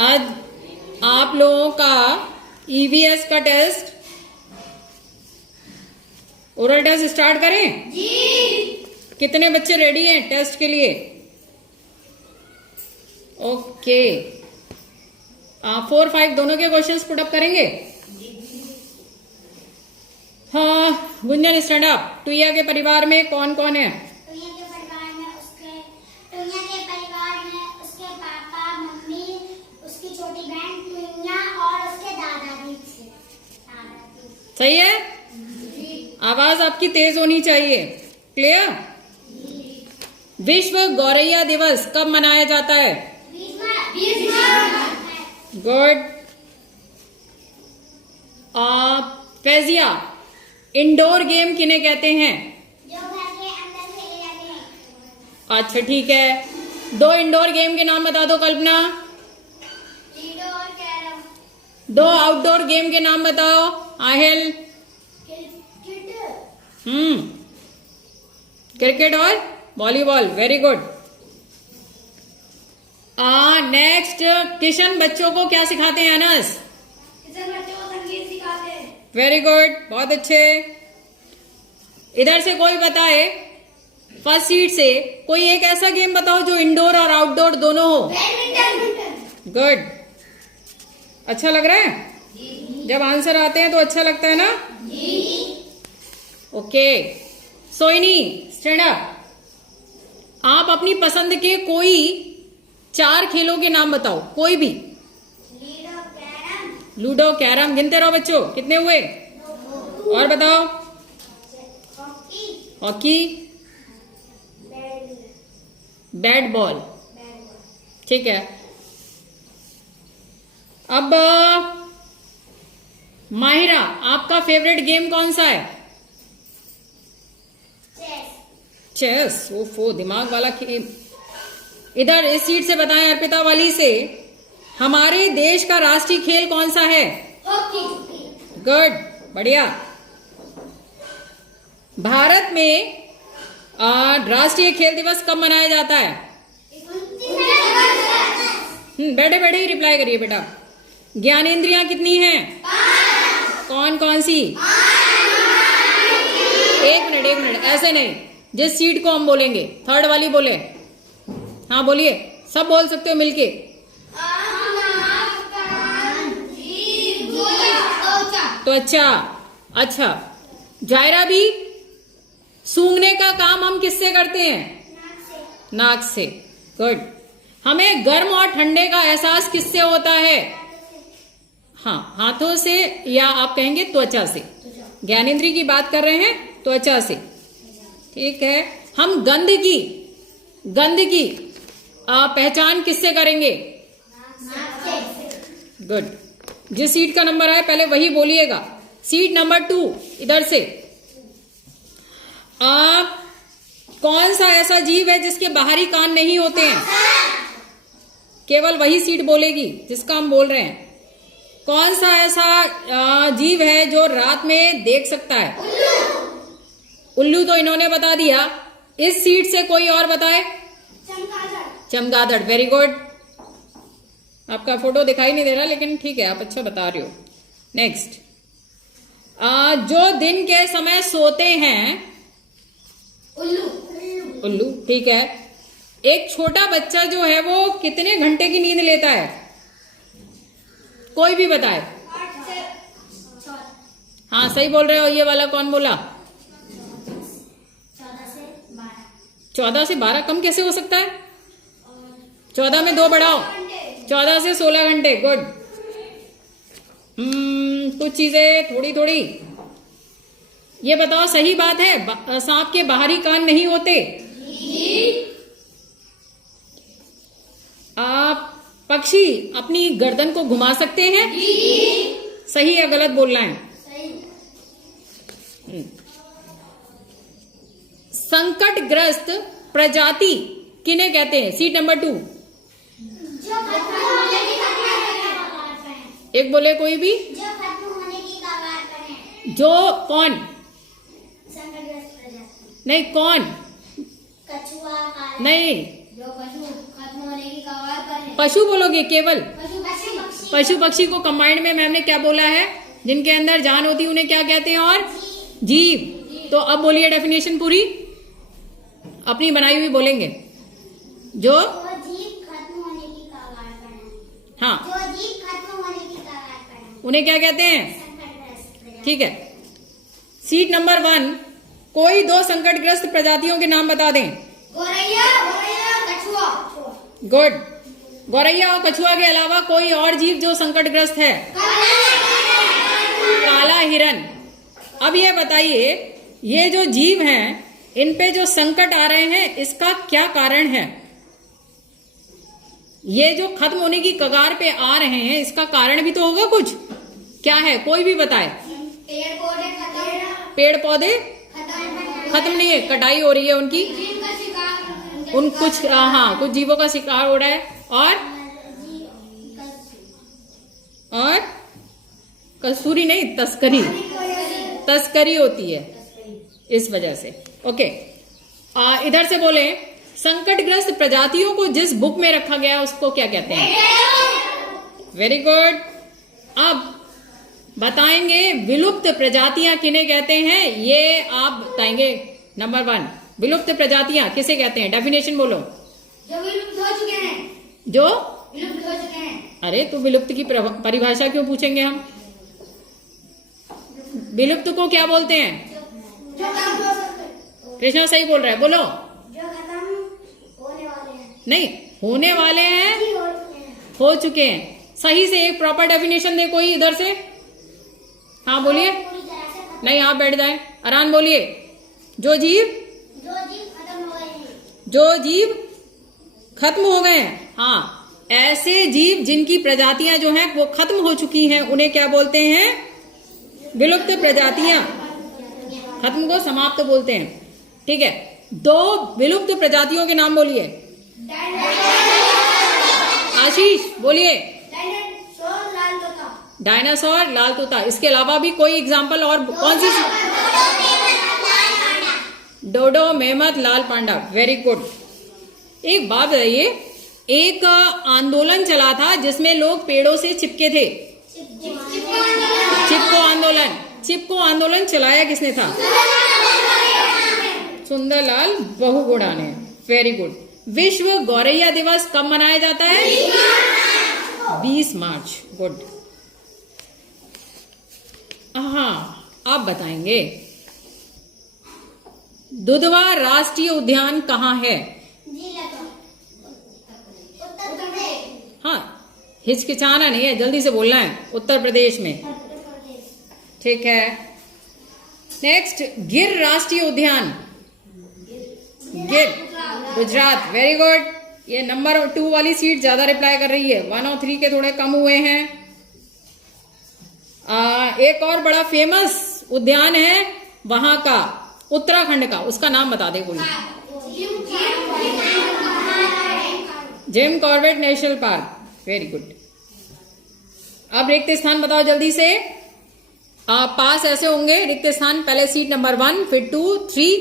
आज आप लोगों का ईवीएस का टेस्ट, ओरल टेस्ट स्टार्ट करें? जी। कितने बच्चे रेडी हैं टेस्ट के लिए? ओके। 4, 5 दोनों के क्वेश्चंस पुट अप करेंगे? हाँ, गुंजन स्टैंड अप। टुईया के परिवार में कौन कौन है? टुईया के परिवार में उसके पापा, मम्मी, उसकी छोटी बहन टुईया और उसके दादाजी। सही है? आवाज आपकी तेज होनी चाहिए। क्लियर? विश्व गौरैया दिवस कब मनाया जाता है? गुड। फैजिया, इंडोर गेम किन्हें कहते हैं? जो घर के अंदर खेले जाते हैं। अच्छा, ठीक है। 2 इंडोर गेम के नाम बता दो कल्पना। लूडो और कैरम। 2 आउटडोर गेम के नाम बताओ आहिल। क्रिकेट और volleyball. Very good. Next, Kishan बच्चों को क्या सिखाते हैं? अनस, किशन बच्चों को संगीत सिखाते हैं। वेरी गुड, बहुत अच्छे। इधर से कोई बताए, फर्स्ट सीट से कोई एक ऐसा गेम बताओ जो इंडोर और आउटडोर दोनों हो। बैडमिंटन। गुड, अच्छा लग रहा है? जब आंसर आते हैं तो अच्छा लगता है ना? ओके। सोइनी, स्टैंड अप। आप अपनी पसंद के कोई 4 खेलों के नाम बताओ, कोई भी। Ludo, carrom. गिनते रहो बच्चों, कितने हुए? और बताओ। Hockey, bat ball. ठीक है। अब माहिरा, आपका फेवरेट गेम कौन सा है? चेस। ओफो, दिमाग वाला गेम। इधर इस सीट से बताएं, अर्पिता वाली से, हमारे देश का राष्ट्रीय खेल कौन सा है? हॉकी। गुड, बढ़िया। भारत में राष्ट्रीय खेल दिवस कब मनाया जाता है? बैठे बैठे ही रिप्लाई करिए बेटा। ज्ञानेंद्रियां कितनी हैं? कौन कौन सी? एक मिनट, ऐसे नहीं। जिस सीट को हम बोलेंगे, थर्ड वाली बोले। हाँ बोलिए, सब बोल सकते हो मिलके। तो अच्छा। जायरा भी, सूंघने का काम हम किससे करते हैं? नाक से। गुड। हमें गर्म और ठंडे का एहसास किससे होता है? हाँ, हाथों से, या आप कहेंगे त्वचा से। ज्ञानेंद्रिय की बात कर रहे हैं, त्वचा से। ठीक है। हम गंध की पहचान किससे करेंगे? गुड। जिस सीट का नंबर आए पहले वही बोलिएगा। सीट नंबर 2 इधर से। कौन सा ऐसा जीव है जिसके बाहरी कान नहीं होते हैं? केवल वही सीट बोलेगी जिसका हम बोल रहे हैं। कौन सा ऐसा जीव है जो रात में देख सकता है? उल्लू तो इन्होंने बता दिया। इस सीट से कोई और बताए। चमगादड़। Very good. आपका फोटो दिखाई नहीं दे रहा, लेकिन ठीक है, आप अच्छा बता रहे हो। नेक्स्ट, जो दिन के समय सोते हैं? उल्लू। ठीक है। एक छोटा बच्चा जो है वो कितने घंटे की नींद लेता है? कोई भी बताए। 8 से 14। हाँ, सही बोल रहे हो। ये वाला कौन बोला? 14 से 12। कम कैसे हो सकता है? 14 में 2 बढ़ाओ, 14 से 16 घंटे। गुड। कुछ चीजें थोड़ी। ये बताओ, सही बात है सांप के बाहरी कान नहीं होते? आप पक्षी अपनी गर्दन को घुमा सकते हैं? सही या गलत बोलना है? संकटग्रस्त प्रजाति किन्हें कहते हैं? Seat number 2। एक बोले कोई भी। जो खत्म होने की कगार पर है। जो कौन? संकटग्रस्त प्रजाति। नहीं, कौन? कछुआ। नहीं, जो पशु खत्म होने की कगार पर है। पशु बोलोगे केवल? पशु पशु पक्षी को कंबाइंड में मैम ने क्या बोला है? जिनके अंदर जान होती है उन्हें क्या कहते हैं? और जीव। तो अब बोलिए डेफिनेशन पूरी अपनी बनाई हुई बोलेंगे। जो जीव खत्म होने की कगार पर है। हाँ, जो जीव खत्म होने की कगार पर है, उन्हें क्या कहते हैं? संकटग्रस्त। ठीक है। सीट नंबर 1, कोई 2 संकटग्रस्त प्रजातियों के नाम बता दें। गोरैया, कछुआ। गुड। गौरैया और कछुआ के अलावा कोई और जीव जो संकटग्रस्त है? काला हिरन। अब ये बताइए, ये जो जीव हैं इन पे जो संकट आ रहे हैं इसका क्या कारण है? ये जो खत्म होने की कगार पे आ रहे हैं इसका कारण भी तो होगा कुछ। क्या है? कोई भी बताए। पेड़ पौधे खत्म। पेड़ पौधे खत्म नहीं है, कटाई हो रही है उनकी। जीव का शिकार। उन कुछ हाँ, कुछ जीवों का शिकार हो रहा है। और कसूरी नहीं, तस्करी होती है इस वजह से। ओके, इधर से बोले, संकटग्रस्त प्रजातियों को जिस बुक में रखा गया है उसको क्या कहते हैं? Very good. अब बताएंगे विलुप्त प्रजातियां किन्हें कहते हैं, ये आप बताएंगे। नंबर 1, विलुप्त प्रजातियां किसे कहते हैं? डेफिनेशन बोलो। जो विलुप्त हो चुके हैं। जो विलुप्त हो चुके हैं। अरे तो विलुप्त की परिभाषा क्यों पूछेंगे हम? विलुप्त को क्या बोलते हैं? जो खत्म हो सकते। कृष्णा सही बोल रहा है, बोलो। जो खत्म होने वाले हैं। नहीं, होने वाले हैं, हो चुके हैं। हो चुके हैं। सही से एक प्रॉपर डेफिनेशन दे कोई इधर से। हाँ बोलिए। पूरी तरह से खत्म। नहीं, आप बैठ जाए। आराम बोलिए। जो जीव खत्म हो गए हैं। जो जीव खत्म हो गए हैं। हाँ, ऐसे जीव जिनकी प्रजातियां जो हैं वो खत्म हो चुकी हैं उन्हें क्या बोलते हैं? विलुप्त प्रजातियां। खत्म को समाप्त बोलते हैं। ठीक है। 2 विलुप्त प्रजातियों के नाम बोलिए। आशीष बोलिए। डायनासोर, लाल तोता। इसके अलावा भी कोई एग्जाम्पल और कौन सी? डोडो, मेमथ, लाल पांडा। Very good. एक बात बताइए, एक आंदोलन चला था जिसमें लोग पेड़ों से चिपके थे। चिपको आंदोलन चलाया किसने था? सुंदरलाल बहुगुणा ने। Very good. विश्व गौरैया दिवस कब मनाया जाता है? 20 मार्च। गुड। हाँ, आप बताएंगे दुधवा राष्ट्रीय उद्यान कहाँ है? हाँ, हिचकिचाना नहीं है, जल्दी से बोलना है। उत्तर प्रदेश में। ठीक है। नेक्स्ट, गिर राष्ट्रीय उद्यान। गिर, गुजरात। Very good. ये नंबर 2 वाली सीट ज्यादा रिप्लाई कर रही है। 1 और 3 के थोड़े कम हुए हैं। एक और बड़ा फेमस उद्यान है वहां का, उत्तराखंड का, उसका नाम बता दे कोई। Jim Corbett national park. Very good. अब रिक्त स्थान बताओ जल्दी से। पास ऐसे होंगे रिक्त स्थान, पहले सीट नंबर 1, फिर 2, 3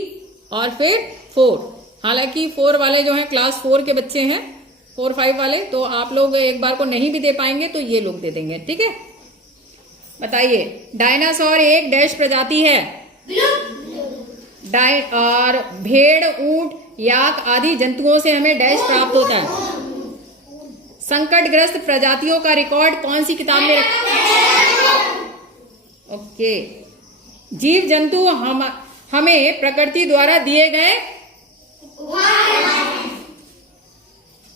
और फिर 4। हालांकि 4 वाले जो हैं क्लास 4 के बच्चे हैं, 4, 5 वाले, तो आप लोग एक बार को नहीं भी दे पाएंगे तो ये लोग दे देंगे। ठीक है। बताइए, डायनासोर एक डैश प्रजाति है। और भेड़, ऊंट, याक आदि जंतुओं से हमें डैश प्राप्त होता है। संकटग्रस्त प्रजातियों का रिकॉर्ड कौन सी किताब में ओके। जीव जंतु हमें प्रकृति द्वारा दिए गए।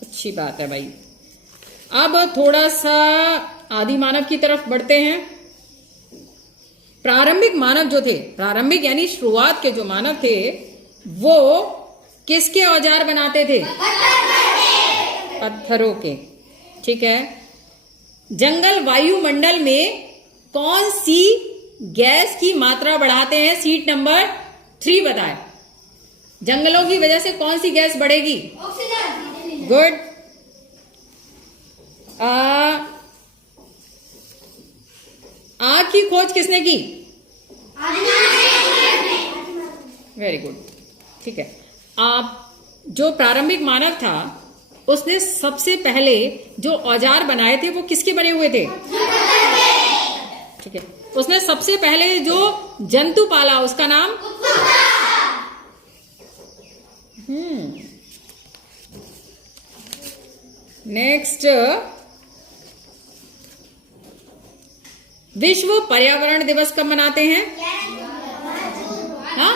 अच्छी बात है भाई। अब थोड़ा सा आदि मानव की तरफ बढ़ते हैं। प्रारंभिक मानव जो थे, प्रारंभिक यानी शुरुआत के जो मानव थे, वो किसके औजार बनाते थे? पत्थरों के। ठीक है। जंगल वायुमंडल में कौन सी गैस की मात्रा बढ़ाते हैं? सीट नंबर 3 बताए। जंगलों की वजह से कौन सी गैस बढ़ेगी? ऑक्सीजन। गुड। आग की खोज किसने की? Very good. ठीक है। आप जो प्रारंभिक मानव था उसने सबसे पहले जो औजार बनाए थे वो किसके बने हुए थे? ठीक है। उसने सबसे पहले जो जंतु पाला उसका नाम? नेक्स्ट, विश्व पर्यावरण दिवस कब मनाते हैं? हाँ,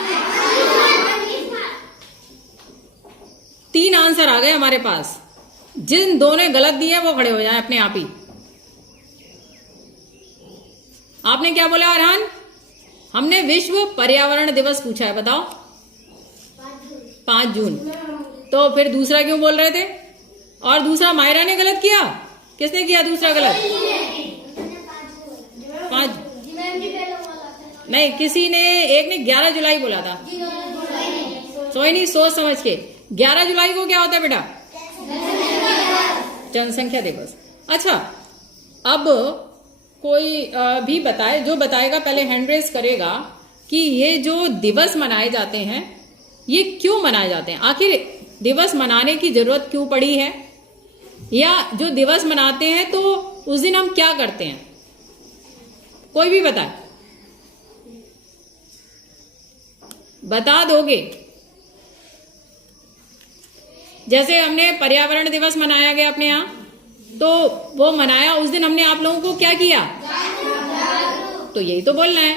3 आंसर आ गए हमारे पास। जिन दो ने गलत दिए वो खड़े हो जाएं अपने आप ही। आपने क्या बोला अरहान? हमने विश्व पर्यावरण दिवस पूछा है, बताओ। 5 जून। तो फिर दूसरा क्यों बोल रहे थे? और दूसरा मायरा ने गलत किया। किसने किया दूसरा गलत? 5 नहीं, किसी ने, एक ने 11 जुलाई बोला था। सोई नहीं, सोच समझ के। 11 जुलाई को क्या होता है बेटा? जनसंख्या दिवस। अच्छा, अब कोई भी बताए, जो बताएगा पहले हैंड रेस करेगा कि ये जो दिवस मनाए जाते हैं ये क्यों मनाए जाते हैं, आखिर दिवस मनाने की जरूरत क्यों पड़ी है, या जो दिवस मनाते हैं तो उस दिन हम क्या करते हैं? कोई भी बताए, बता दोगे? जैसे हमने पर्यावरण दिवस मनाया गया अपने यहाँ, तो वो मनाया, उस दिन हमने आप लोगों को क्या किया? तो यही तो बोलना है।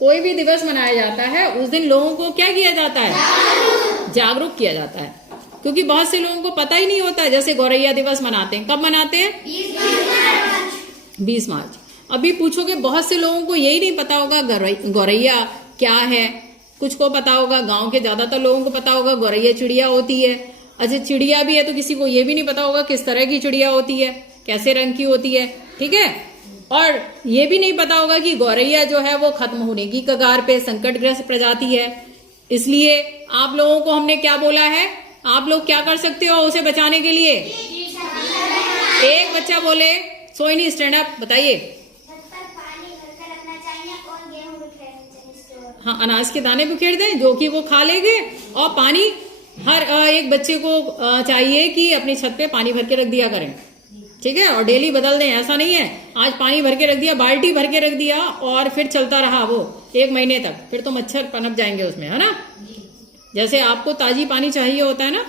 कोई भी दिवस मनाया जाता है उस दिन लोगों को क्या किया जाता है? जागरूक किया जाता है। क्योंकि बहुत से लोगों को पता ही नहीं होता है। जैसे गौरैया दिवस मनाते हैं, कब मनाते हैं? 20 मार्च। अभी पूछोगे, बहुत से लोगों को यही नहीं पता होगा गौरैया क्या है। कुछ को पता होगा, गांव के ज्यादातर लोगों को पता होगा गौरैया चिड़िया होती है। अच्छा, चिड़िया भी है तो किसी को ये भी नहीं पता होगा किस तरह की चिड़िया होती है, कैसे रंग की होती है। ठीक है, और ये भी नहीं पता होगा कि गौरैया जो है वो खत्म होने की कगार पे संकटग्रस्त प्रजाति है। इसलिए आप लोगों को हमने क्या बोला है, आप लोग क्या कर सकते हो उसे बचाने के लिए? एक बच्चा बोले, सोइनी स्टैंड अप, बताइए। हाँ, अनाज के दाने बिखेर दें जो कि वो खा लेंगे, और पानी हर एक बच्चे को चाहिए कि अपनी छत पे पानी भर के रख दिया करें। ठीक है, और डेली बदल दें। ऐसा नहीं है आज पानी भर के रख दिया, बाल्टी भर के रख दिया और फिर चलता रहा वो 1 महीने तक, फिर तो मच्छर पनप जाएंगे उसमें, है ना। जैसे आपको ताजी पानी चाहिए होता है ना,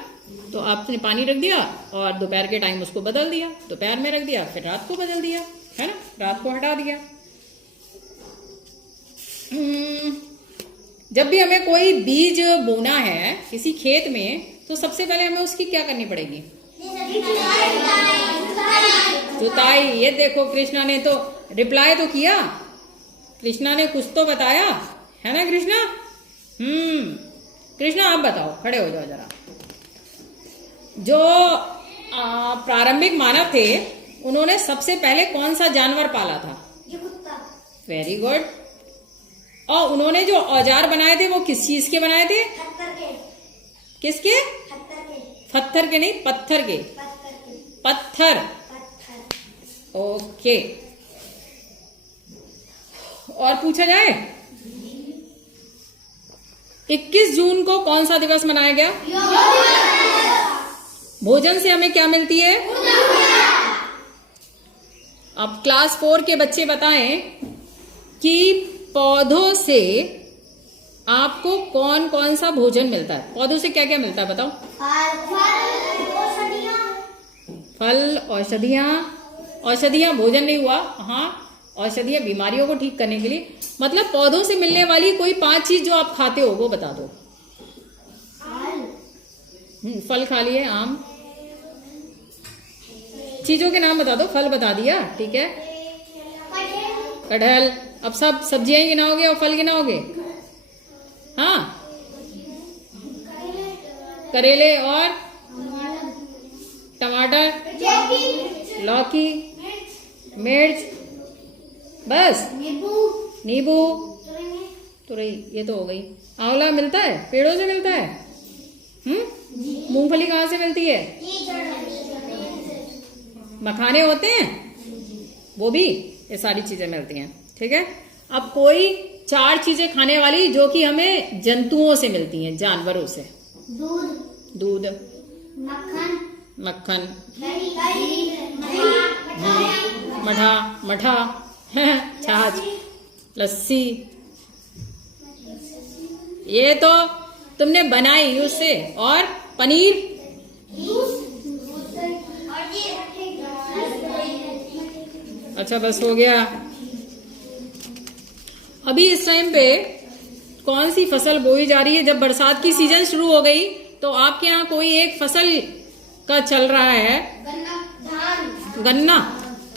तो आपने पानी रख दिया और दोपहर के टाइम उसको बदल दिया, दोपहर में रख दिया, फिर रात को बदल दिया, है ना, रात को हटा दिया। जब भी हमें कोई बीज बोना है किसी खेत में, तो सबसे पहले हमें उसकी क्या करनी पड़ेगी? जुताई। ये देखो, कृष्णा ने तो रिप्लाई तो किया, कृष्णा ने कुछ तो बताया, है ना कृष्णा? कृष्णा आप बताओ, खड़े हो जाओ जरा। जो प्रारंभिक मानव थे उन्होंने सबसे पहले कौन सा जानवर पाला था? Very good. और उन्होंने जो औजार बनाए थे वो किस चीज के बनाए थे? किसके? पत्थर के नहीं, पत्थर के। पत्थर। ओके। और पूछा जाए, 21 जून को कौन सा दिवस मनाया गया? भोजन से हमें क्या मिलती है? अब क्लास 4 के बच्चे बताएं कि पौधों से आपको कौन कौन सा भोजन मिलता है? पौधों से क्या क्या मिलता है बताओ? फल, औषधियां। औषधियां भोजन नहीं हुआ, हाँ, औषधियां बीमारियों को ठीक करने के लिए। मतलब पौधों से मिलने वाली कोई 5 चीज जो आप खाते हो वो बता दो। फल खा लिए, आम। चीजों के नाम बता दो, फल बता दिया, ठीक है। कटहल। अब सब सब्जियां ही गिनाओगे और फल गिनाओगे? हाँ, करेले और टमाटर, लौकी, मिर्च, बस, नींबू, तुरई, ये तो हो गई। आंवला मिलता है, पेड़ों से मिलता है। मूंगफली कहाँ से मिलती है? मखाने होते हैं वो भी, ये सारी चीजें मिलती हैं। ठीक है, अब कोई 4 चीजें खाने वाली जो कि हमें जंतुओं से मिलती हैं, जानवरों से। दूध, मक्खन, मक्खन, दही, मठा, मठा, छाछ, लस्सी, ये तो तुमने बनाई उससे। और पनीर, अच्छा बस हो गया। अभी इस टाइम पे कौन सी फसल बोई जा रही है? जब बरसात की सीजन शुरू हो गई तो आपके यहाँ कोई एक फसल का चल रहा है, गन्ना।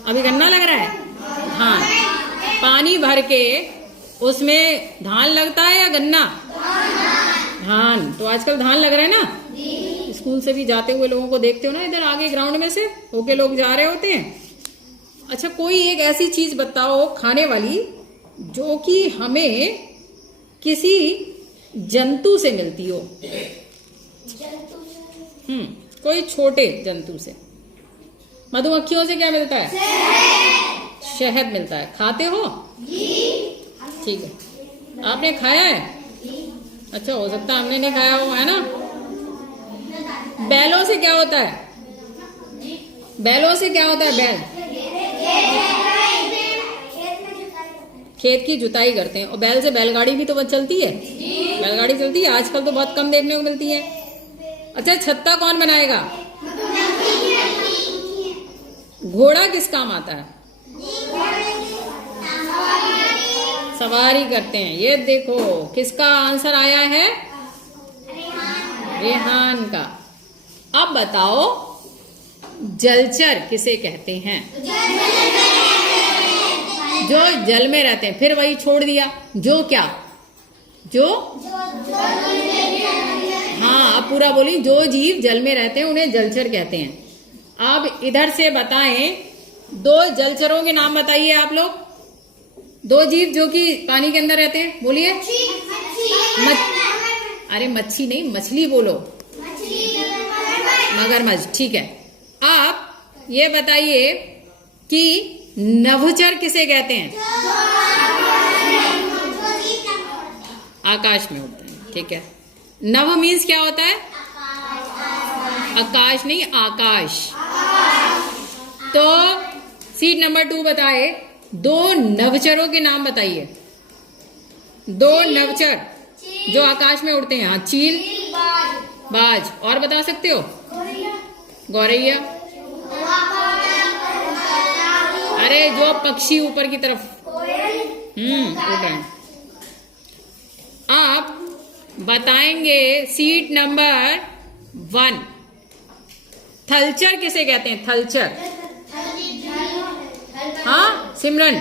अभी गन्ना लग रहा है, धान। पानी भर के उसमें धान लगता है या गन्ना? धान। तो आजकल धान लग रहा है ना, स्कूल से भी जाते हुए लोगों को देखते हो ना, इधर आगे ग्राउंड में से होके लोग जा रहे होते हैं। अच्छा, कोई एक ऐसी चीज बताओ खाने वाली जो कि हमें किसी जंतु से मिलती हो। कोई छोटे जंतु से। मधुमक्खियों से क्या मिलता है? शहद मिलता है। खाते हो? ठीक है। आपने खाया है? अच्छा, हो सकता है हमने नहीं खाया हो, है ना। बैलों से क्या होता है? बैलों से क्या होता है? बैल खेत की जुताई करते हैं। और बैल से बैलगाड़ी भी तो चलती है। बैलगाड़ी चलती है, आजकल तो बहुत कम देखने को मिलती है। अच्छा, छत्ता कौन बनाएगा? घोड़ा किस काम आता है? सवारी करते हैं। ये देखो किसका आंसर आया है? रेहान का। अब बताओ जलचर किसे कहते हैं? जो जल में रहते हैं। फिर वही छोड़ दिया, जो क्या? जो हाँ, अब पूरा बोली। जो जीव जल में रहते हैं उन्हें जलचर कहते हैं। अब इधर से बताएं, दो जलचरों के नाम बताइए आप लोग। दो जीव जो कि पानी के अंदर रहते हैं, बोलिए। अरे मच्छी नहीं, मछली बोलो। मगरमच्छ, ठीक है। आप ये बताइए कि नभचर किसे कहते हैं? आकाश में उड़ते हैं, ठीक है। नभ मीन्स क्या होता है? आकाश नहीं, आकाश। तो सीट नंबर 2 बताए, दो नभचरों के नाम बताइए। दो नभचर जो आकाश में उड़ते हैं। हाँ, चील, बाज। और बता सकते हो? गौरैया। अरे जो पक्षी ऊपर की तरफ उड़ रहे हैं। आप बताएंगे सीट नंबर 1, थलचर किसे कहते हैं? थलचर। हाँ सिमरन,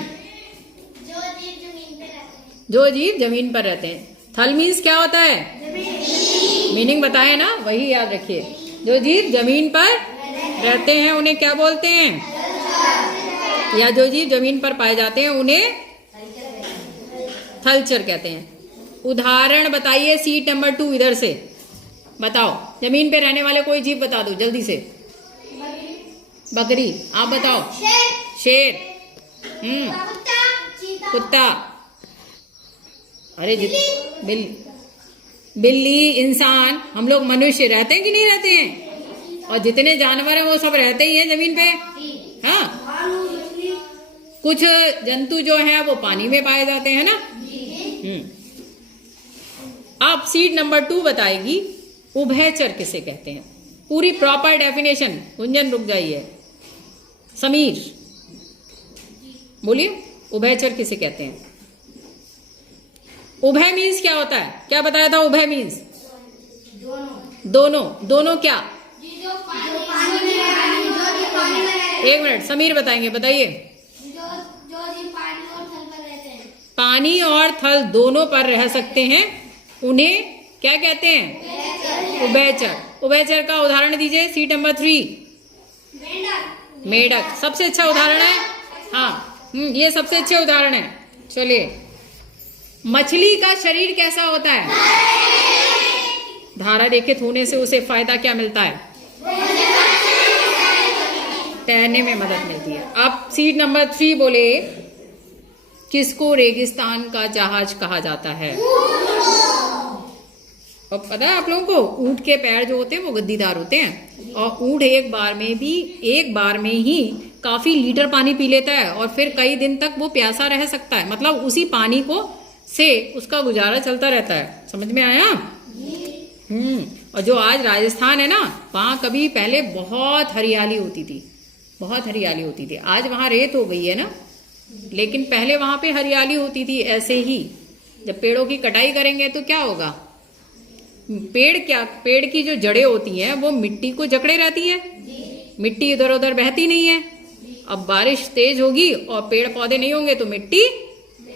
जो जीव जमीन पर रहते हैं। थल मीन्स क्या होता है? मीनिंग बताए ना, वही याद रखिए। जो जीव जमीन पर रहते हैं उन्हें क्या बोलते हैं? या जो जीव जमीन पर पाए जाते हैं उन्हें थलचर कहते हैं। उदाहरण बताइए सीट नंबर 2 इधर से। बताओ, जमीन पे रहने वाले कोई जीव बता दो जल्दी से। बकरी। आप बताओ। शेर। कुत्ता। अरे बिल्ली, इंसान। हम लोग मनुष्य रहते हैं कि नहीं रहते हैं? और जितने जानवर हैं वो सब रहते ही हैं जमीन पे। हाँ, कुछ जंतु जो है वो पानी में पाए जाते हैं ना। आप सीट नंबर 2 बताएगी उभयचर किसे कहते हैं? पूरी प्रॉपर डेफिनेशन। गुंजन रुक जाइए। समीर बोलिए, उभयचर किसे कहते हैं? उभय मीन्स क्या होता है? क्या बताया था? उभय मीन्स दोनों। दोनों क्या? एक मिनट, समीर बताएंगे। बताइए। पानी और थल दोनों पर रह सकते हैं, उन्हें क्या कहते हैं? उभयचर। उभयचर का उदाहरण दीजिए सीट नंबर 3। मेढक सबसे अच्छा उदाहरण है। हाँ, ये सबसे अच्छे उदाहरण है। चलिए, मछली का शरीर कैसा होता है? धारा रेखित होने से उसे फायदा क्या मिलता है? तैरने में मदद मिलती है। अब सीट नंबर 3 बोले, किसको रेगिस्तान का जहाज कहा जाता है? और पता है आप लोगों को, ऊंट के पैर जो होते हैं वो गद्दीदार होते हैं, और ऊंट एक बार में ही काफी लीटर पानी पी लेता है और फिर कई दिन तक वो प्यासा रह सकता है, मतलब उसी पानी को से उसका गुजारा चलता रहता है। समझ में आया? और जो आज राजस्थान है ना, वहां कभी पहले बहुत हरियाली होती थी, बहुत हरियाली होती थी। आज वहां रेत हो गई है ना, लेकिन पहले वहां पे हरियाली होती थी ऐसे ही। जब पेड़ों की कटाई करेंगे तो क्या होगा? पेड़ की जो जड़ें होती हैं वो मिट्टी को जकड़े रहती है, मिट्टी इधर उधर बहती नहीं है। अब बारिश तेज होगी और पेड़ पौधे नहीं होंगे तो मिट्टी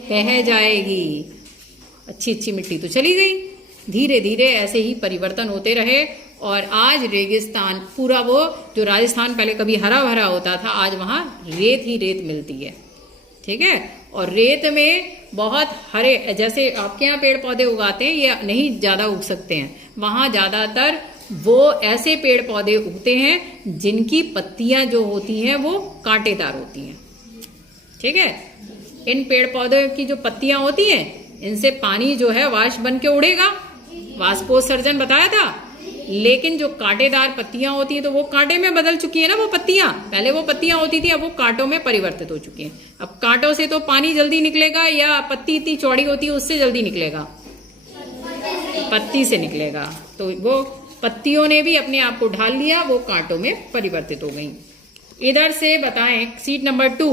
बह जाएगी, अच्छी अच्छी मिट्टी तो चली गई। धीरे धीरे ऐसे ही परिवर्तन होते रहे और आज रेगिस्तान पूरा, वो जो राजस्थान पहले कभी हरा भरा होता था, आज वहां रेत ही रेत मिलती है। ठीक है? और रेत में बहुत हरे, जैसे आपके यहाँ पेड़ पौधे उगाते हैं या नहीं ज्यादा उग सकते हैं, वहां ज्यादातर वो ऐसे पेड़ पौधे उगते हैं जिनकी पत्तियां जो होती हैं वो कांटेदार होती हैं। ठीक है? इन पेड़ पौधों की जो पत्तियां होती हैं, इनसे पानी जो है वाष्प बन के उड़ेगा, वाष्पोत्सर्जन बताया था। लेकिन जो कांटेदार पत्तियां होती हैं तो वो कांटे में बदल चुकी है ना वो पत्तियां। पहले वो पत्तियां होती थी, अब वो कांटों में परिवर्तित हो चुकी हैं। अब कांटों से तो पानी जल्दी निकलेगा या पत्ती इतनी चौड़ी होती है उससे जल्दी निकलेगा? पत्ती से निकलेगा। तो वो पत्तियों ने भी अपने आप को ढाल लिया, वो कांटों में परिवर्तित हो गई। इधर से बताएं सीट नंबर 2,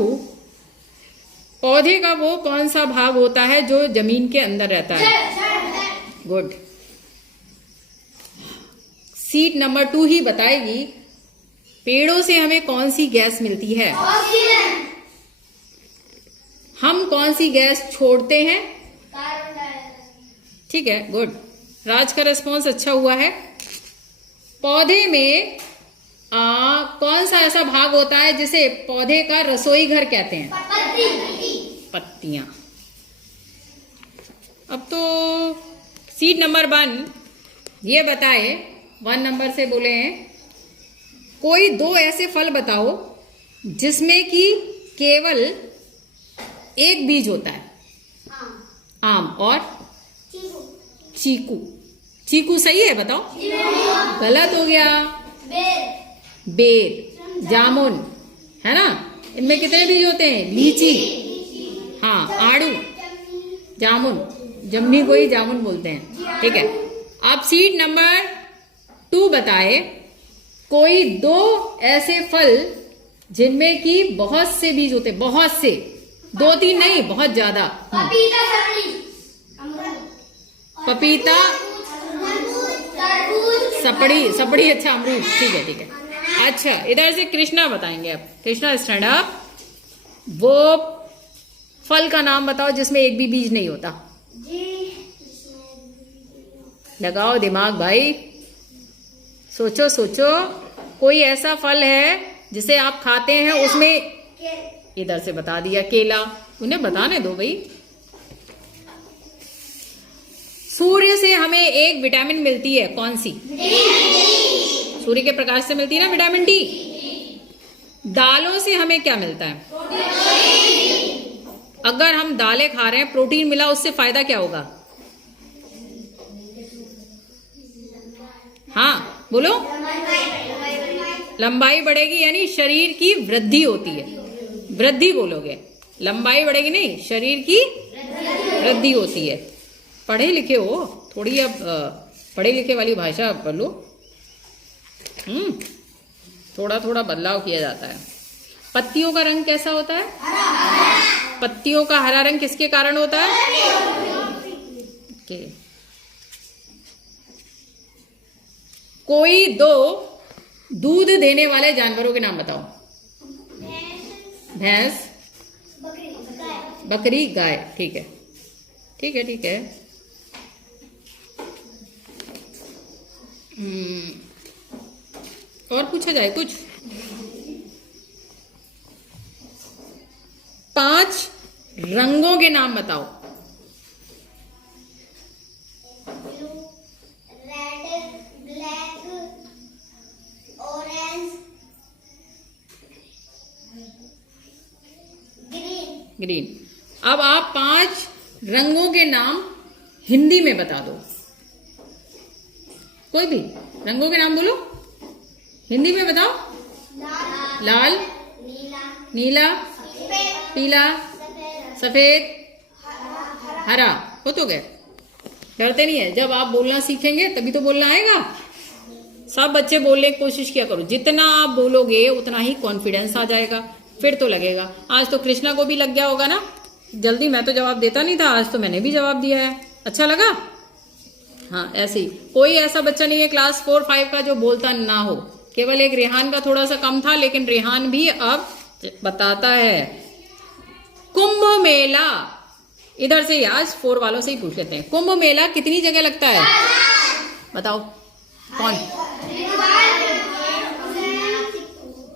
पौधे का वो कौन सा भाग होता है जो जमीन के अंदर रहता है? गुड। सीट नंबर 2 ही बताएगी पेड़ों से हमें कौन सी गैस मिलती है। हम कौन सी गैस छोड़ते हैं? ठीक है, गुड। राज का रिस्पॉन्स अच्छा हुआ है। पौधे में कौन सा ऐसा भाग होता है जिसे पौधे का रसोई घर कहते हैं? पत्तियां। अब तो सीट नंबर 1 ये बताए, 1 नंबर से बोले हैं, कोई 2 ऐसे फल बताओ जिसमें कि केवल एक बीज होता है। आम और चीकू। चीकू सही है? बताओ। गलत हो गया। बेर, जामुन, है ना? इनमें कितने बीज होते हैं? लीची, हाँ, आड़ू, जामुन, जमनी को ही जामुन बोलते हैं। ठीक है। अब सीट नंबर 2 बताए कोई 2 ऐसे फल जिनमें कि बहुत से बीज होते हैं, बहुत से, 2-3 नहीं, बहुत ज्यादा। पपीता, सपड़ी, अच्छा, अमरूद। ठीक है, ठीक है। अच्छा, इधर से कृष्णा बताएंगे अब। Krishna stand up. वो फल का नाम बताओ जिसमें एक भी बीज नहीं होता। लगाओ दिमाग भाई, सोचो सोचो। कोई ऐसा फल है जिसे आप खाते हैं उसमें, इधर से बता दिया केला। उन्हें बताने दो भाई। सूर्य से हमें एक विटामिन मिलती है, कौन सी? सूर्य के प्रकाश से मिलती है ना विटामिन डी। दालों से हमें क्या मिलता है? अगर हम दालें खा रहे हैं, प्रोटीन मिला, उससे फायदा क्या होगा? हाँ बोलो। लंबाई बढ़ेगी, यानी शरीर की वृद्धि होती है। वृद्धि बोलोगे, लंबाई बढ़ेगी नहीं, शरीर की वृद्धि होती है। पढ़े लिखे हो, थोड़ी अब पढ़े लिखे वाली भाषा पढ़ लो। थोड़ा थोड़ा बदलाव किया जाता है। पत्तियों का रंग कैसा होता है? हरा। पत्तियों का हरा रंग किसके कारण होता है? ओके। कोई 2 दूध देने वाले जानवरों के नाम बताओ। भैंस, बकरी, गाय। ठीक है, ठीक है, ठीक है। और पूछा जाए कुछ? 5 रंगों के नाम बताओ। Red, black, orange, green. अब आप 5 रंगों के नाम हिंदी में बता दो। कोई भी रंगों के नाम बोलो, हिंदी में बताओ। लाल, नीला, पीला, सफेद, हरा। हो तो गए, डरते नहीं है। जब आप बोलना सीखेंगे तभी तो बोलना आएगा। सब बच्चे बोलने की कोशिश किया करो, जितना आप बोलोगे उतना ही कॉन्फिडेंस आ जाएगा, फिर तो लगेगा। आज तो कृष्णा को भी लग गया होगा ना जल्दी, मैं तो जवाब देता नहीं था, आज तो मैंने भी जवाब दिया है। अच्छा लगा? हाँ, ऐसे ही कोई ऐसा बच्चा नहीं है क्लास 4-5 का जो बोलता ना हो, केवल एक रेहान का थोड़ा सा कम था, लेकिन रेहान भी अब बताता है। कुंभ मेला, इधर से आज 4 वालों से ही पूछ लेते हैं। कुंभ मेला कितनी जगह लगता है? बताओ कौन?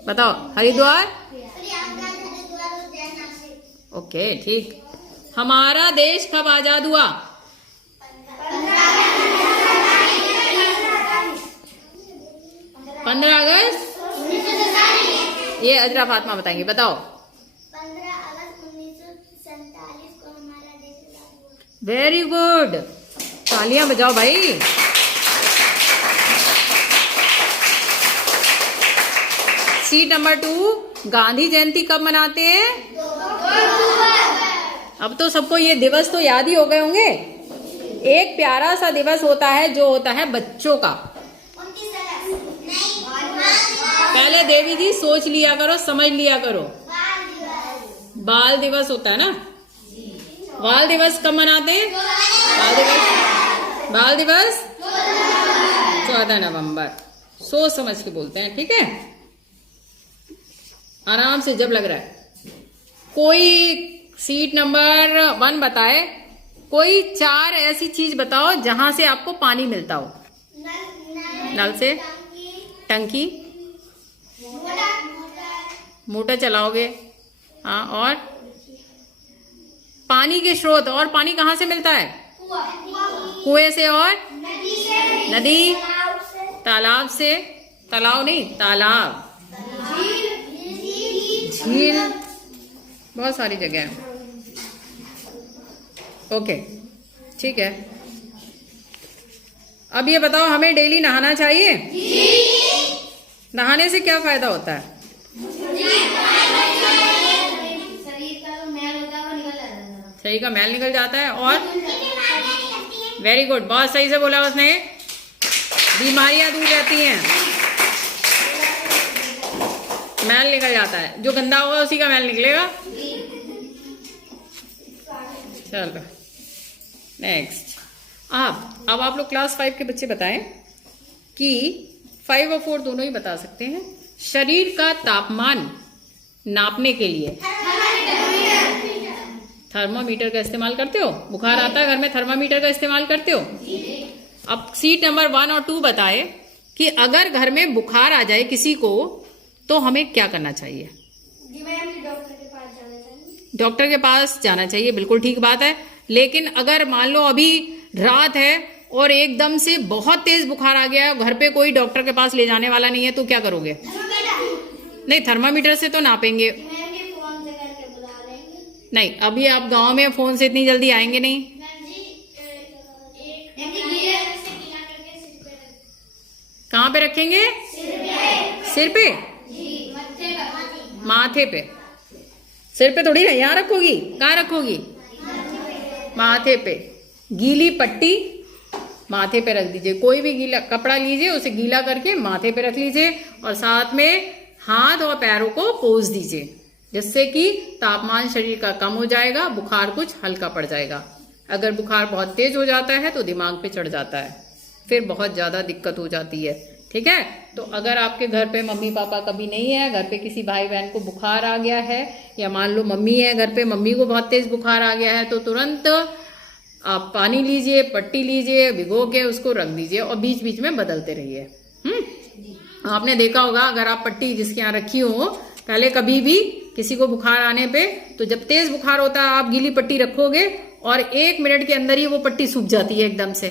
बताओ। हरिद्वार। ओके, ठीक। हमारा देश कब आजाद हुआ? 15 अगस्त। ये अजरा फातिमा बताएंगे, बताओ। 15 अगस्त 1947 को हमारा देश आजाद हुआ। वेरी गुड, तालियां बजाओ भाई। सीट नंबर 2, गांधी जयंती कब मनाते हैं? अब तो सबको ये दिवस तो याद ही हो गए होंगे। एक प्यारा सा दिवस होता है जो होता है बच्चों का। पहले देवी जी सोच लिया करो, समझ लिया करो। बाल दिवस होता है ना। बाल दिवस कब मनाते हैं? बाल दिवस 14 नवंबर। सोच समझ के बोलते हैं, ठीक है? आराम से जब लग रहा है। कोई सीट नंबर 1 बताए, कोई 4 ऐसी चीज बताओ जहां से आपको पानी मिलता हो। नल से, टंकी, मोटर चलाओगे, हाँ, और पानी के स्रोत। और पानी कहाँ से मिलता है? कुएं से, और नदी, तालाब से। तालाब नहीं, तालाब, झील, बहुत सारी जगह है। ओके, ठीक है। अब ये बताओ, हमें डेली नहाना चाहिए? नहाने से क्या फायदा होता है? शरीर का मैल निकल जाता है, और वेरी गुड, बहुत सही से बोला उसने, बीमारियां दूर रहती हैं, मैल निकल जाता है। जो गंदा होगा उसी का मैल निकलेगा। चलो नेक्स्ट। अब आप लोग क्लास 5 के बच्चे बताएं कि 5 और 4 दोनों ही बता सकते हैं। शरीर का तापमान नापने के लिए थर्मामीटर का इस्तेमाल करते हो? बुखार आता है घर में, थर्मामीटर का इस्तेमाल करते हो? अब सीट नंबर 1 और 2 बताए कि अगर घर में बुखार आ जाए किसी को तो हमें क्या करना चाहिए? डॉक्टर के पास जाना चाहिए, बिल्कुल ठीक बात है। लेकिन अगर मान लो अभी रात है और एकदम से बहुत तेज बुखार आ गया है, घर पे कोई डॉक्टर के पास ले जाने वाला नहीं है, तो क्या करोगे? नहीं, थर्मामीटर से तो नापेंगे नहीं। अभी आप गांव में फोन से इतनी जल्दी आएंगे नहीं। कहाँ पे रखेंगे? सिर पे, माथे पे। सिर पे थोड़ी ना, यहाँ रखोगी। कहाँ रखोगी? माथे पे। गीली पट्टी माथे पे रख दीजिए। कोई भी गीला कपड़ा लीजिए, उसे गीला करके माथे पे रख लीजिए, और साथ में हाथ और पैरों को पोंछ दीजिए, जिससे कि तापमान शरीर का कम हो जाएगा, बुखार कुछ हल्का पड़ जाएगा। अगर बुखार बहुत तेज हो जाता है तो दिमाग पे चढ़ जाता है, फिर बहुत ज्यादा दिक्कत हो जाती है, ठीक है? तो अगर आपके घर पे मम्मी पापा कभी नहीं है, घर पे किसी भाई बहन को बुखार आ गया है, या मान लो मम्मी है घर पे, मम्मी को बहुत तेज बुखार आ गया है, तो तुरंत आप पानी लीजिए, पट्टी लीजिए, भिगो के उसको रख दीजिए, और बीच बीच में बदलते रहिए। आपने देखा होगा, अगर आप पट्टी जिसके यहाँ रखी हो, पहले कभी भी किसी को बुखार आने पे, तो जब तेज बुखार होता है आप गीली पट्टी रखोगे और 1 मिनट के अंदर ही वो पट्टी सूख जाती है एकदम से,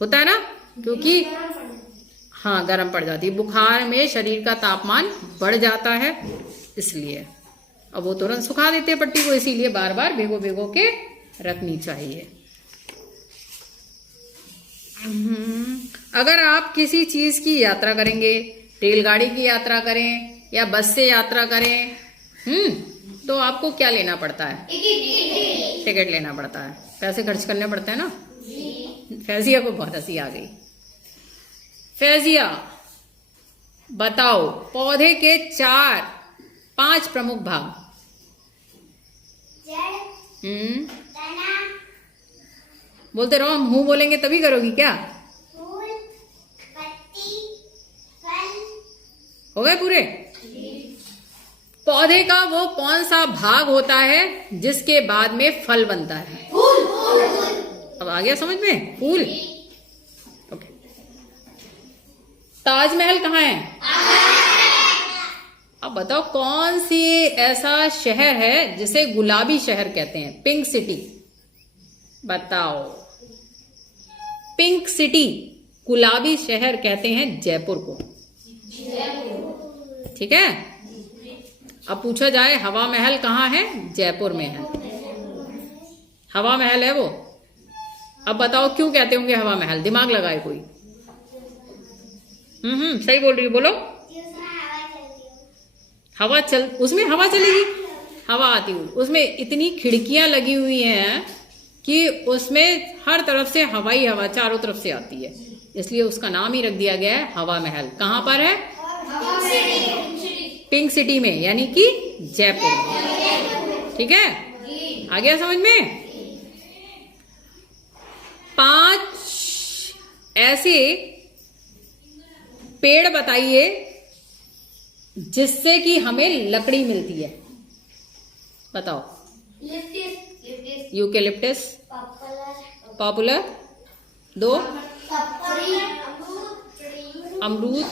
होता है ना? क्योंकि हाँ, गर्म पड़ जाती है। बुखार में शरीर का तापमान बढ़ जाता है, इसलिए अब वो तुरंत सुखा देते हैं पट्टी को, इसीलिए बार बार भिगो भिगो के रखनी चाहिए। अगर आप किसी चीज की यात्रा करेंगे, रेलगाड़ी की यात्रा करें या बस से यात्रा करें, तो आपको क्या लेना पड़ता है? टिकट लेना पड़ता है, पैसे खर्च करने पड़ते हैं ना। फैजिया को बहुत हंसी आ गई। फैजिया बताओ, पौधे के 5 प्रमुख भाग। जड़, तना, बोलते रहो, हम हूं बोलेंगे तभी करोगी क्या? फूल, पत्ती, फल। हो गए पूरे? पौधे का वो कौन सा भाग होता है जिसके बाद में फल बनता है? फूल। अब आ गया समझ में? फूल। ओके। ताजमहल कहाँ है? अब बताओ कौन सी ऐसा शहर है जिसे गुलाबी शहर कहते हैं? Pink city. बताओ, पिंक सिटी, गुलाबी शहर कहते हैं जयपुर को। ठीक है। अब पूछा जाए हवा महल कहाँ है? जयपुर में है, हवा महल है वो। अब बताओ क्यों कहते होंगे हवा महल? दिमाग लगाए कोई। सही बोल रही हो, बोलो। हवा चल, उसमें हवा चलेगी, हवा आती हुई। उसमें इतनी खिड़कियां लगी हुई हैं कि उसमें हर तरफ से हवा ही हवा चारों तरफ से आती है, इसलिए उसका नाम ही रख दिया गया है हवा महल। कहाँ पर है? पिंक सिटी में, यानी कि जयपुर में। ठीक है, आ गया समझ में? 5 ऐसे पेड़ बताइए जिससे कि हमें लकड़ी मिलती है। बताओ। यूकेलिप्टस, पॉपुलर, 2 अमरूद,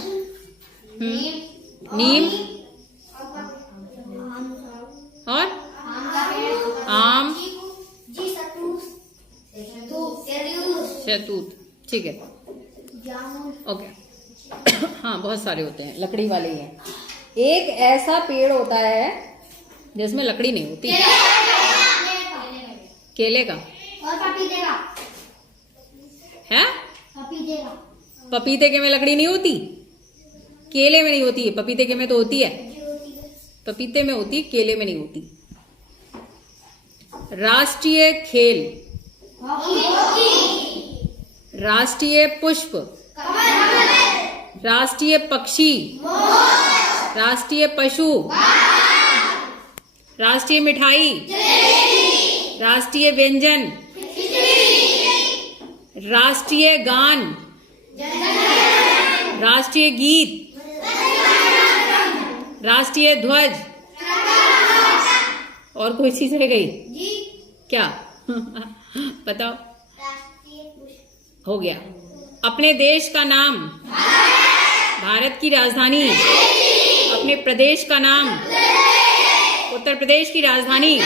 नीम और आम, शहतूत। ठीक है, ओके। हाँ, बहुत सारे होते हैं, लकड़ी वाले ही हैं। एक ऐसा पेड़ होता है जिसमें लकड़ी नहीं होती। केले का और पपीते का है? पपीते का पपीते के में लकड़ी नहीं होती, केले में नहीं होती है। पपीते के में तो होती है, पपीते में होती, केले में नहीं होती। राष्ट्रीय खेल, राष्ट्रीय पुष्प, राष्ट्रीय पक्षी, राष्ट्रीय पशु, राष्ट्रीय मिठाई, राष्ट्रीय व्यंजन, राष्ट्रीय गान, राष्ट्रीय गीत, राष्ट्रीय ध्वज, और कोई चीज रह गई क्या? बताओ। हो गया। अपने देश का नाम, भारत की राजधानी, अपने प्रदेश का नाम, उत्तर प्रदेश की राजधानी,